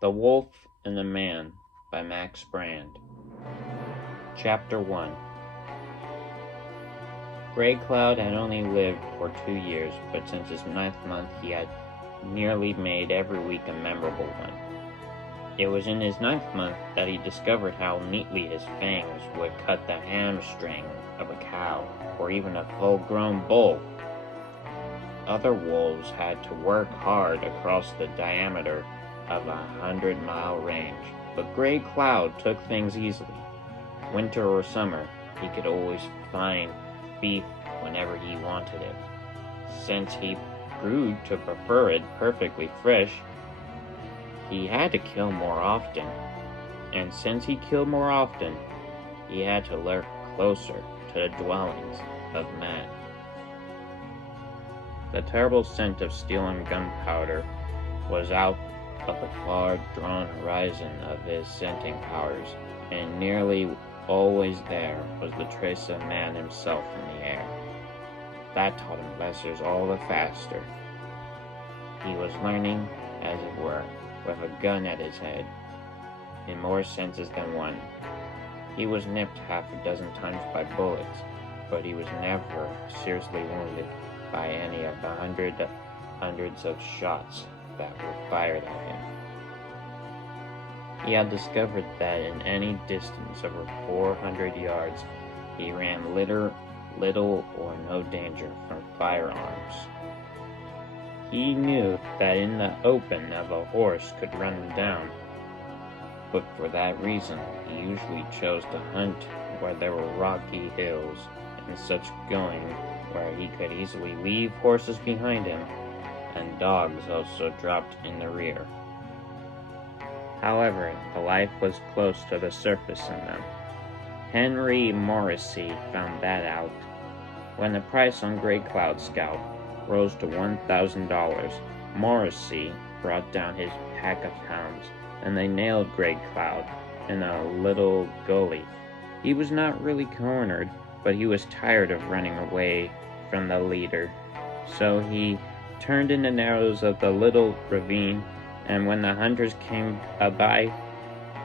The Wolf and the Man by Max Brand. Chapter 1. Gray Cloud had only lived for 2 years, but since his 9th month he had nearly made every week a memorable one. It was in his 9th month that he discovered how neatly his fangs would cut the hamstring of a cow, or even a full-grown bull. Other wolves had to work hard across the diameter of a 100-mile range, but Gray Cloud took things easily. Winter or summer, he could always find beef whenever he wanted it. Since he grew to prefer it perfectly fresh, he had to kill more often. And since he killed more often, he had to lurk closer to the dwellings of men. The terrible scent of steel and gunpowder was out of the far-drawn horizon of his scenting powers, and nearly always there was the trace of man himself in the air. That taught him lessons all the faster. He was learning, as it were, with a gun at his head, in more senses than one. He was nipped half a dozen times by bullets, but he was never seriously wounded by any of the hundreds of shots that were fired at him. He had discovered that in any distance over 400 yards, he ran little or no danger from firearms. He knew that in the open a horse could run him down, but for that reason he usually chose to hunt where there were rocky hills and such going where he could easily leave horses behind him, and dogs also dropped in the rear. However, the life was close to the surface in them. Henry Morrissey found that out. When the price on Gray Cloud Scout rose to $1,000, Morrissey brought down his pack of hounds, and they nailed Gray Cloud in a little gully. He was not really cornered, but he was tired of running away from the leader. So he turned in the narrows of the little ravine, and when the hunters came by,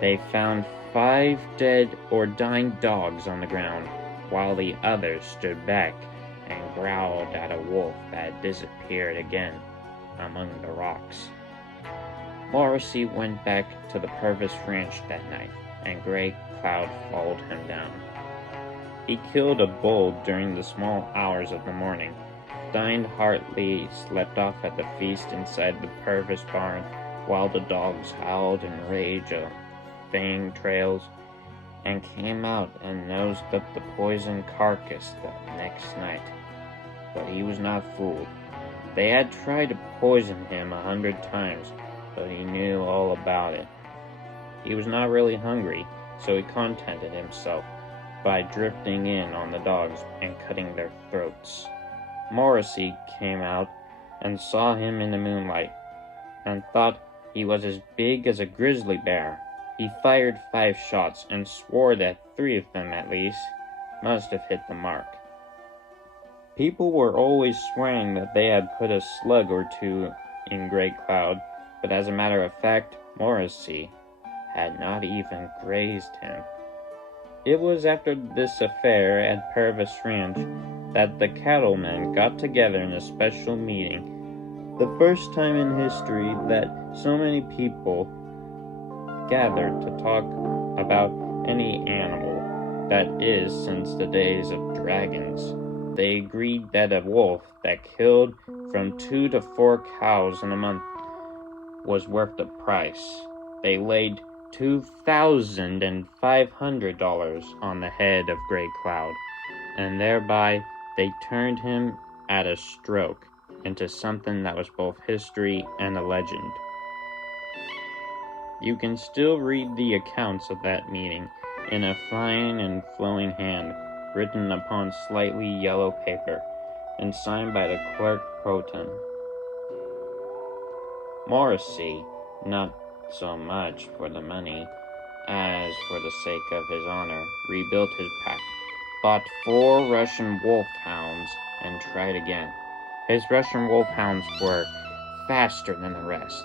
they found 5 dead or dying dogs on the ground, while the others stood back and growled at a wolf that disappeared again among the rocks. Morrissey went back to the Purvis Ranch that night, and Gray Cloud followed him down. He killed a bull during the small hours of the morning, dined heartily, slept off at the feast inside the Purvis barn, while the dogs howled in rage of fang trails, and came out and nosed up the poisoned carcass the next night. But he was not fooled. They had tried to poison him 100 times, but he knew all about it. He was not really hungry, so he contented himself by drifting in on the dogs and cutting their throats. Morrissey came out and saw him in the moonlight, and thought he was as big as a grizzly bear. He fired 5 shots and swore that 3 of them at least must have hit the mark. People were always swearing that they had put a slug or 2 in Gray Cloud, but as a matter of fact, Morrissey had not even grazed him. It was after this affair at Purvis Ranch that the cattlemen got together in a special meeting, the first time in history that so many people gathered to talk about any animal, that is, since the days of dragons. They agreed that a wolf that killed from 2 to 4 cows in a month was worth the price. They laid $2,500 on the head of Gray Cloud, and thereby they turned him at a stroke into something that was both history and a legend. You can still read the accounts of that meeting in a fine and flowing hand, written upon slightly yellow paper, and signed by the clerk pro tem. Morrissey, not so much for the money as for the sake of his honor, rebuilt his pack, bought 4 Russian wolfhounds, and tried again. His Russian wolfhounds were faster than the rest,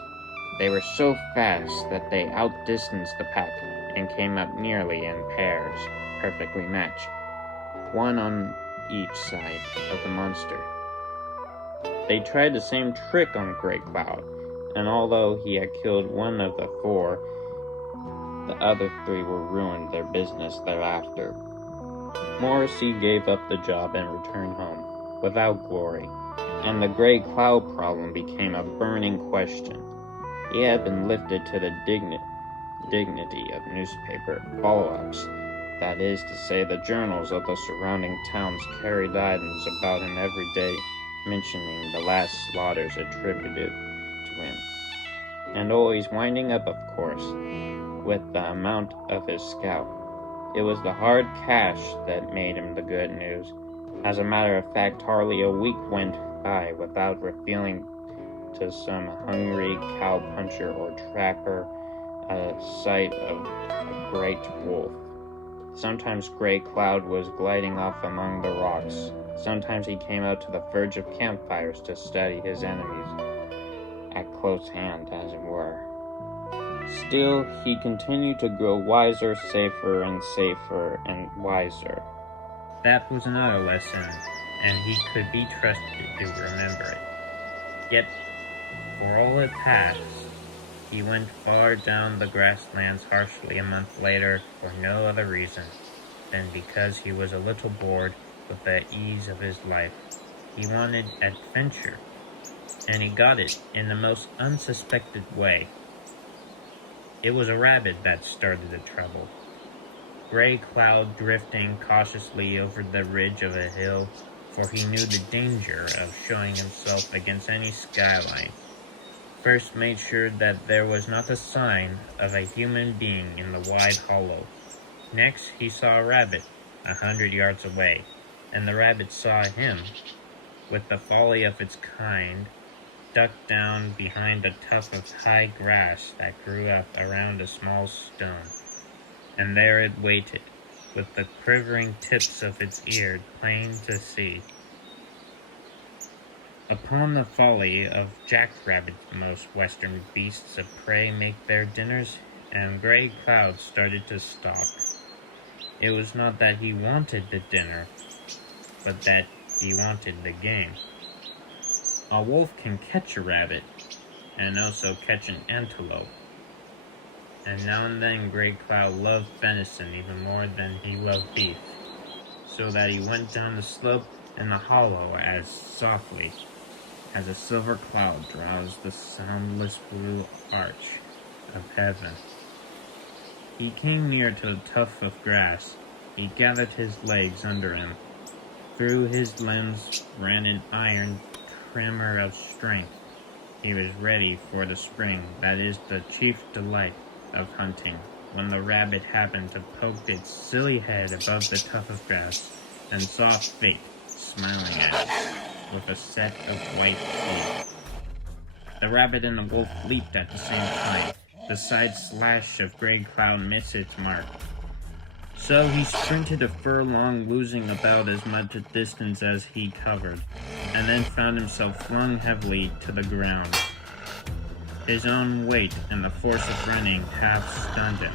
They were so fast that they outdistanced the pack and came up nearly in pairs, perfectly matched, one on each side of the monster. They tried the same trick on Gray Cloud, and although he had killed one of the four, the other three were ruined their business thereafter. Morrissey gave up the job and returned home, without glory, and the Gray Cloud problem became a burning question. He had been lifted to the dignity of newspaper follow-ups. That is to say, the journals of the surrounding towns carried items about him every day, mentioning the last slaughters attributed to him, and always winding up, of course, with the amount of his scalp. It was the hard cash that made him the good news. As a matter of fact, hardly a week went by without revealing to some hungry cowpuncher or trapper a sight of a great wolf. Sometimes Gray Cloud was gliding off among the rocks. Sometimes he came out to the verge of campfires to study his enemies, at close hand, as it were. Still, he continued to grow wiser, safer, and wiser. That was another lesson, and he could be trusted to remember it. Yet, for all it passed, he went far down the grasslands harshly a month later for no other reason than because he was a little bored with the ease of his life. He wanted adventure, and he got it in the most unsuspected way. It was a rabbit that started the trouble. Gray Cloud drifting cautiously over the ridge of a hill, for he knew the danger of showing himself against any skyline. First made sure that there was not a sign of a human being in the wide hollow. Next, he saw a rabbit 100 yards away, and the rabbit saw him, with the folly of its kind, ducked down behind a tuft of high grass that grew up around a small stone. And there it waited, with the quivering tips of its ears plain to see. Upon the folly of jackrabbits, most western beasts of prey make their dinners, and Gray Cloud started to stalk. It was not that he wanted the dinner, but that he wanted the game. A wolf can catch a rabbit, and also catch an antelope. And now and then Gray Cloud loved venison even more than he loved beef, so that he went down the slope in the hollow as softly as a silver cloud draws the soundless blue arch of heaven. He came near to a tuft of grass. He gathered his legs under him. Through his limbs ran an iron tremor of strength. He was ready for the spring that is the chief delight of hunting, when the rabbit happened to poke its silly head above the tuft of grass and saw fate smiling at it with a set of white teeth. The rabbit and the wolf leaped at the same time. The side slash of Gray Cloud missed its mark. So he sprinted a furlong, losing about as much distance as he covered, and then found himself flung heavily to the ground. His own weight and the force of running half stunned him.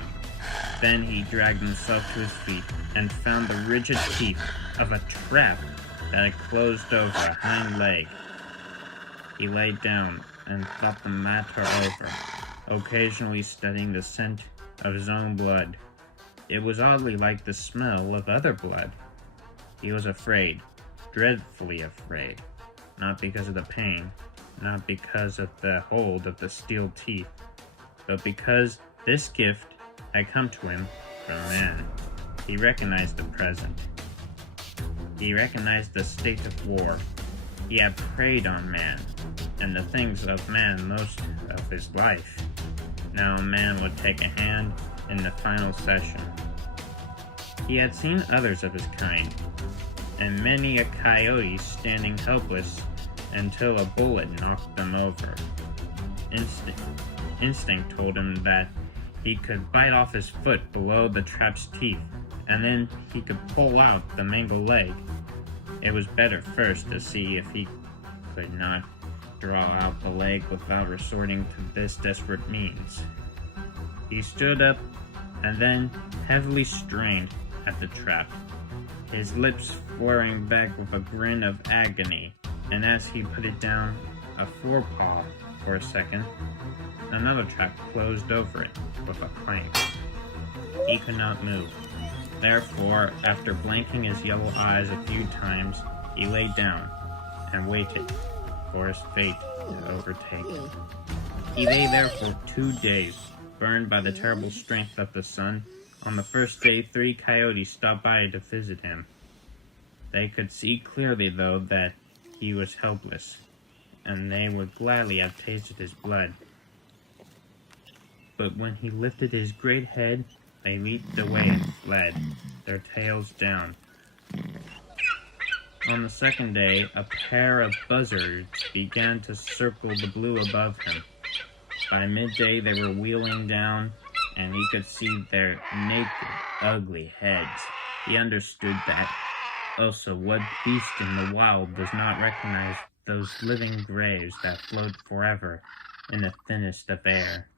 Then he dragged himself to his feet and found the rigid teeth of a trap that had closed over a hind leg. He lay down and thought the matter over, occasionally studying the scent of his own blood. It was oddly like the smell of other blood. He was afraid, dreadfully afraid, not because of the pain, not because of the hold of the steel teeth, but because this gift had come to him from man. He recognized the present. He recognized the state of war. He had preyed on man, and the things of man most of his life. Now man would take a hand in the final session. He had seen others of his kind, and many a coyote standing helpless until a bullet knocked them over. Instinct told him that he could bite off his foot below the trap's teeth, and then he could pull out the mangled leg. It was better first to see if he could not draw out the leg without resorting to this desperate means. He stood up and then heavily strained at the trap, his lips flaring back with a grin of agony, and as he put it down a forepaw for a second, another trap closed over it with a clank. He could not move. Therefore, after blinking his yellow eyes a few times, he lay down and waited for his fate to overtake him. He lay there for 2 days, burned by the terrible strength of the sun. On the first day, 3 coyotes stopped by to visit him. They could see clearly, though, that he was helpless, and they would gladly have tasted his blood. But when he lifted his great head, they leaped away and fled, their tails down. On the second day, a pair of buzzards began to circle the blue above him. By midday, they were wheeling down, and he could see their naked, ugly heads. He understood that. Also, what beast in the wild does not recognize those living graves that float forever in the thinnest of air?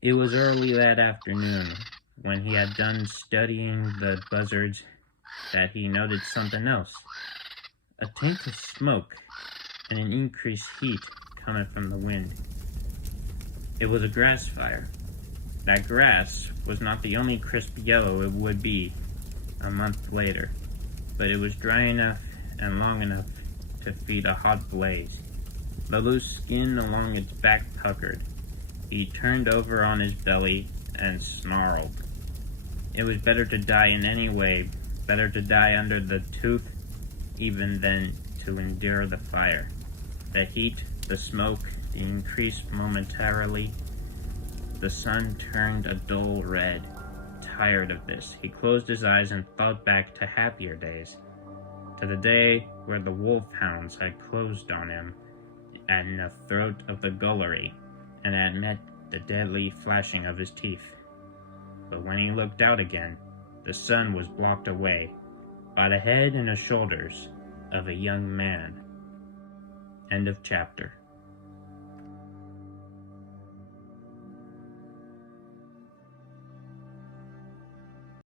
It was early that afternoon, when he had done studying the buzzards, that he noted something else. A taint of smoke and an increased heat coming from the wind. It was a grass fire. That grass was not the only crisp yellow it would be a month later, but it was dry enough and long enough to feed a hot blaze. The loose skin along its back puckered. He turned over on his belly and snarled. It was better to die in any way, better to die under the tooth, even than to endure the fire. The heat, the smoke, the increased momentarily. The sun turned a dull red. Tired of this, he closed his eyes and thought back to happier days, to the day where the wolfhounds had closed on him in the throat of the gullery and had met the deadly flashing of his teeth. But when he looked out again, the sun was blocked away by the head and the shoulders of a young man. End of chapter.